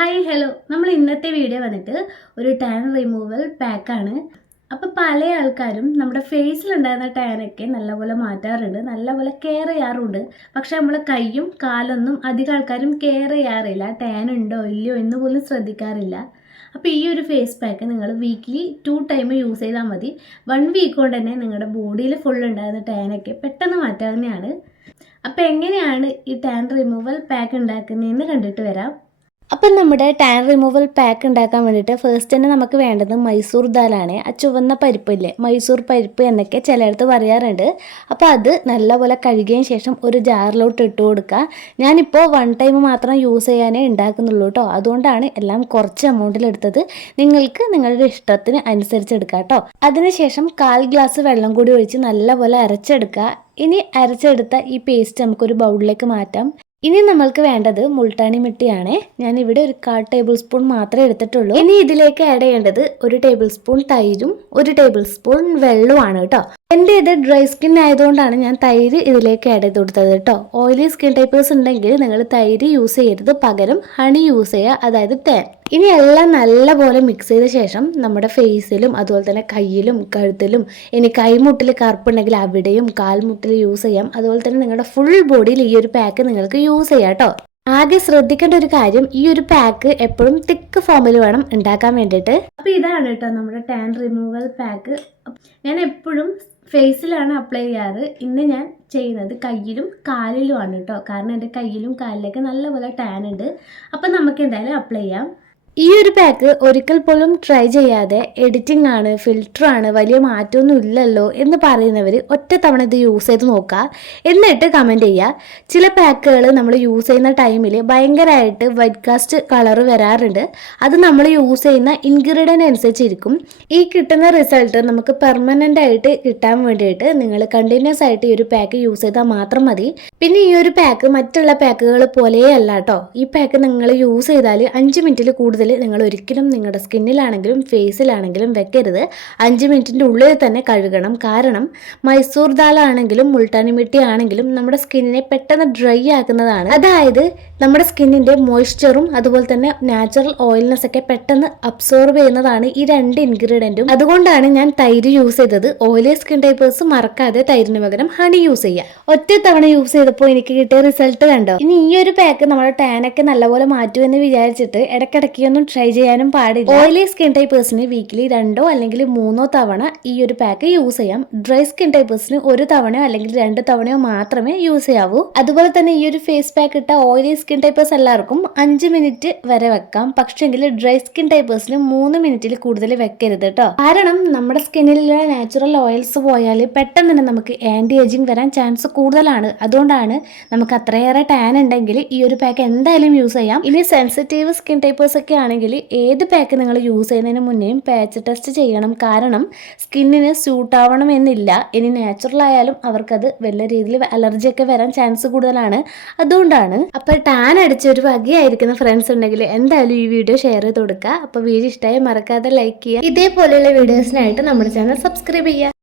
Hi hello നമ്മൾ ഇന്നത്തെ video വന്നിട്ട് ഒരു ടാൻ റിമൂവൽ പാക്കാണ് അപ്പോൾ പല ആൾക്കാരും നമ്മുടെ ഫേസിലുണ്ടായിരുന്ന ടാനൊക്കെ നല്ലപോലെ മാറ്റാറുണ്ട് നല്ലപോലെ കെയർ ചെയ്യാറുണ്ട്. പക്ഷെ നമ്മളെ കൈയും കാലൊന്നും അധികം ആൾക്കാരും കെയർ ചെയ്യാറില്ല. ടാൻ ഉണ്ടോ ഇല്ലയോ എന്ന് പോലും ശ്രദ്ധിക്കാറില്ല. അപ്പോൾ ഈ ഒരു ഫേസ് പാക്ക് നിങ്ങൾ വീക്ക്ലി ടു ടൈം യൂസ് ചെയ്താൽ മതി. വൺ വീക്ക് കൊണ്ട് തന്നെ നിങ്ങളുടെ ബോഡിയിൽ ഫുൾ ഉണ്ടായിരുന്ന ടാനൊക്കെ പെട്ടെന്ന് മാറ്റാവുന്നതാണ്. അപ്പോൾ എങ്ങനെയാണ് ഈ ടാൻ റിമൂവൽ പാക്ക് ഉണ്ടാക്കുന്നതെന്ന് കണ്ടിട്ട് വരാം. അപ്പം നമ്മുടെ ടാൻ റിമൂവൽ പാക്ക് ഉണ്ടാക്കാൻ വേണ്ടിയിട്ട് ഫസ്റ്റ് തന്നെ നമുക്ക് വേണ്ടത് മൈസൂർ ദാലാണ്. ആ ചുവന്ന പരിപ്പില്ലേ മൈസൂർ പരിപ്പ് എന്നൊക്കെ ചിലയിടത്ത് പറയാറുണ്ട്. അപ്പോൾ അത് നല്ലപോലെ കഴുകിയതിന് ശേഷം ഒരു ജാറിലോട്ട് ഇട്ട് കൊടുക്കുക. ഞാനിപ്പോൾ വൺ ടൈം മാത്രം യൂസ് ചെയ്യാനേ ഉണ്ടാക്കുന്നുള്ളൂ കേട്ടോ അതുകൊണ്ടാണ് എല്ലാം കുറച്ച് എമൗണ്ടിൽ എടുത്തത്. നിങ്ങൾക്ക് നിങ്ങളുടെ ഇഷ്ടത്തിന് അനുസരിച്ച് എടുക്കാം കേട്ടോ അതിനുശേഷം കാൽ ഗ്ലാസ് വെള്ളം കൂടി ഒഴിച്ച് നല്ലപോലെ അരച്ചെടുക്കുക. ഇനി അരച്ചെടുത്ത ഈ പേസ്റ്റ് നമുക്കൊരു ബൗളിലേക്ക് മാറ്റാം. ഇനി നമ്മൾക്ക് വേണ്ടത് മുൾട്ടാണി മിട്ടിയാണ്. ഞാൻ ഇവിടെ ഒരു കാൽ ടേബിൾ സ്പൂൺ മാത്രമേ എടുത്തിട്ടുള്ളൂ. ഇനി ഇതിലേക്ക് ആഡ് ചെയ്യേണ്ടത് ഒരു ടേബിൾ സ്പൂൺ തൈരും ഒരു ടേബിൾ സ്പൂൺ വെള്ളവുമാണ് കേട്ടോ. എന്റെ ഇത് ഡ്രൈ സ്കിൻ ആയതുകൊണ്ടാണ് ഞാൻ തൈര് ഇതിലേക്ക് ആഡ് ചെയ്ത് കൊടുത്തത് കേട്ടോ. ഓയിലി സ്കിൻ ടൈപ്പേഴ്സ് ഉണ്ടെങ്കിൽ നിങ്ങൾ തൈര് യൂസ് ചെയ്യരുത്. പകരം ഹണി യൂസ് ചെയ്യുക അതായത് തേൻ. ഇനി എല്ലാം നല്ലപോലെ മിക്സ് ചെയ്ത ശേഷം നമ്മുടെ ഫേസിലും അതുപോലെ തന്നെ കയ്യിലും കഴുത്തിലും ഇനി കൈമുട്ടിൽ കറുപ്പുണ്ടെങ്കിൽ അവിടെയും കാൽമുട്ടിൽ യൂസ് ചെയ്യാം. അതുപോലെ തന്നെ നിങ്ങളുടെ ഫുൾ ബോഡിയിൽ ഈ ഒരു പാക്ക് നിങ്ങൾക്ക് യൂസ് ചെയ്യാം കേട്ടോ. ആകെ ശ്രദ്ധിക്കേണ്ട ഒരു കാര്യം ഈ ഒരു പാക്ക് എപ്പോഴും തിക്ക് ഫോമിൽ വേണം ഉണ്ടാക്കാൻ വേണ്ടിയിട്ട്. അപ്പോൾ ഇതാണ് കേട്ടോ നമ്മുടെ ടാൻ റിമൂവൽ പാക്ക് ഞാൻ എപ്പോഴും ഫേസിലാണ് അപ്ലൈ ചെയ്യാറ്. ഇന്ന് ഞാൻ ചെയ്യുന്നത് കയ്യിലും കാലിലുമാണ് കേട്ടോ കാരണം എന്റെ കയ്യിലും കാലിലൊക്കെ നല്ലപോലെ ടാൻ ഉണ്ട്. അപ്പം നമുക്ക് എന്തായാലും അപ്ലൈ ചെയ്യാം. ഈ ഒരു പാക്ക് ഒരിക്കൽ പോലും ട്രൈ ചെയ്യാതെ എഡിറ്റിംഗ് ആണ് ഫിൽറ്റർ ആണ് വലിയ മാറ്റമൊന്നും ഇല്ലല്ലോ എന്ന് പറയുന്നവർ ഒറ്റ തവണ ഇത് യൂസ് ചെയ്ത് നോക്കുക. എന്നിട്ട് കമന്റ് ചെയ്യുക. ചില പാക്കുകൾ നമ്മൾ യൂസ് ചെയ്യുന്ന ടൈമിൽ ഭയങ്കരമായിട്ട് വൈറ്റ് കാസ്റ്റ് കളർ വരാറുണ്ട്. അത് നമ്മൾ യൂസ് ചെയ്യുന്ന ഇൻഗ്രീഡിയന്റ് അനുസരിച്ചിരിക്കും. ഈ കിട്ടുന്ന റിസൾട്ട് നമുക്ക് പെർമനന്റ് ആയിട്ട് കിട്ടാൻ വേണ്ടിയിട്ട് നിങ്ങൾ കണ്ടിന്യൂസ് ആയിട്ട് ഈ ഒരു പാക്ക് യൂസ് ചെയ്താൽ മാത്രം മതി. പിന്നെ ഈ ഒരു പാക്ക് മറ്റുള്ള പാക്കുകൾ പോലെയല്ല കേട്ടോ ഈ പാക്ക് നിങ്ങൾ യൂസ് ചെയ്താൽ അഞ്ച് മിനിറ്റിൽ കൂടുതൽ നിങ്ങൾ ഒരിക്കലും നിങ്ങളുടെ സ്കിന്നിലാണെങ്കിലും ഫേസിലാണെങ്കിലും വെക്കരുത്. അഞ്ച് മിനിറ്റിന്റെ ഉള്ളിൽ തന്നെ കഴുകണം. കാരണം മൈസൂർ ദാലാണെങ്കിലും മുൾട്ടാനി മിട്ടി ആണെങ്കിലും നമ്മുടെ സ്കിന്നിനെ പെട്ടെന്ന് ഡ്രൈ ആക്കുന്നതാണ്. അതായത് നമ്മുടെ സ്കിന്നിന്റെ മോയ്സ്ചറും അതുപോലെ തന്നെ നാച്ചുറൽ ഓയിൽനെസ് ഒക്കെ പെട്ടെന്ന് അബ്സോർബ് ചെയ്യുന്നതാണ് ഈ രണ്ട് ഇൻഗ്രീഡിയന്റും അതുകൊണ്ടാണ് ഞാൻ തൈര് യൂസ് ചെയ്തത്. ഓയിലി സ്കിൻ ടൈപ്പേഴ്സ് മറക്കാതെ തൈരിന് പകരം ഹണി യൂസ് ചെയ്യുക ഒറ്റ തവണ യൂസ് ചെയ്തപ്പോൾ എനിക്ക് കിട്ടിയ റിസൾട്ട് കണ്ടോ? ഇനി ഈ ഒരു പാക്ക് നമ്മുടെ ഒക്കെ നല്ലപോലെ മാറ്റൂ എന്ന് വിചാരിച്ചിട്ട് ഇടയ്ക്കിടയ്ക്ക് ഒന്നും ട്രൈ ചെയ്യാനും പാടില്ല. ഓയിലി സ്കിൻ ടൈപ്പേഴ്സിന് വീക്കിലി രണ്ടോ അല്ലെങ്കിൽ മൂന്നോ തവണ ഈ ഒരു പാക്ക് യൂസ് ചെയ്യാം. ഡ്രൈ സ്കിൻ ടൈപ്പേഴ്സിന് ഒരു തവണയോ അല്ലെങ്കിൽ രണ്ട് തവണയോ മാത്രമേ യൂസ് ചെയ്യാവൂ. അതുപോലെ തന്നെ ഈ ഒരു ഫേസ് പാക്ക് ഇട്ട ഓയിലി സ്കിൻ ടൈപ്പേഴ്സ് എല്ലാവർക്കും അഞ്ച് മിനിറ്റ് വരെ വെക്കാം. പക്ഷെങ്കിൽ ഡ്രൈ സ്കിൻ ടൈപ്പേഴ്സിന് മൂന്ന് മിനിറ്റിൽ കൂടുതൽ വെക്കരുത് കേട്ടോ കാരണം നമ്മുടെ സ്കിന്നിലുള്ള നാച്ചുറൽ ഓയിൽസ് പോയാൽ പെട്ടെന്ന് തന്നെ നമുക്ക് ആന്റി ഏജിങ് വരാൻ ചാൻസ് കൂടുതലാണ്. അതുകൊണ്ടാണ് നമുക്ക് അത്രയേറെ ടാൻ ഉണ്ടെങ്കിൽ ഈ ഒരു പാക്ക് എന്തായാലും യൂസ് ചെയ്യാം. ഇനി സെൻസിറ്റീവ് സ്കിൻ ടൈപ്പേഴ്സ് ഒക്കെ ആണെങ്കിൽ ഏത് പാക്ക് നിങ്ങൾ യൂസ് ചെയ്യുന്നതിന് മുന്നേയും പാച്ച് ടെസ്റ്റ് ചെയ്യണം. കാരണം സ്കിന്നിന് സ്യൂട്ട് ആവണം എന്നില്ല. ഇനി നാച്ചുറൽ ആയാലും അവർക്കത് വലിയ രീതിയിൽ അലർജി ഒക്കെ വരാൻ ചാൻസ് കൂടുതലാണ്. അതുകൊണ്ടാണ്. അപ്പോൾ ടാൻ അടിച്ച ഒരു വകയായിരിക്കുന്ന ഫ്രണ്ട്സ് ഉണ്ടെങ്കിൽ എന്തായാലും ഈ വീഡിയോ ഷെയർ ചെയ്ത് കൊടുക്കുക. അപ്പോൾ വീഡിയോ ഇഷ്ടമായി മറക്കാതെ ലൈക്ക് ചെയ്യുക. ഇതേപോലെയുള്ള വീഡിയോസിനായിട്ട് നമ്മുടെ ചാനൽ സബ്സ്ക്രൈബ് ചെയ്യുക.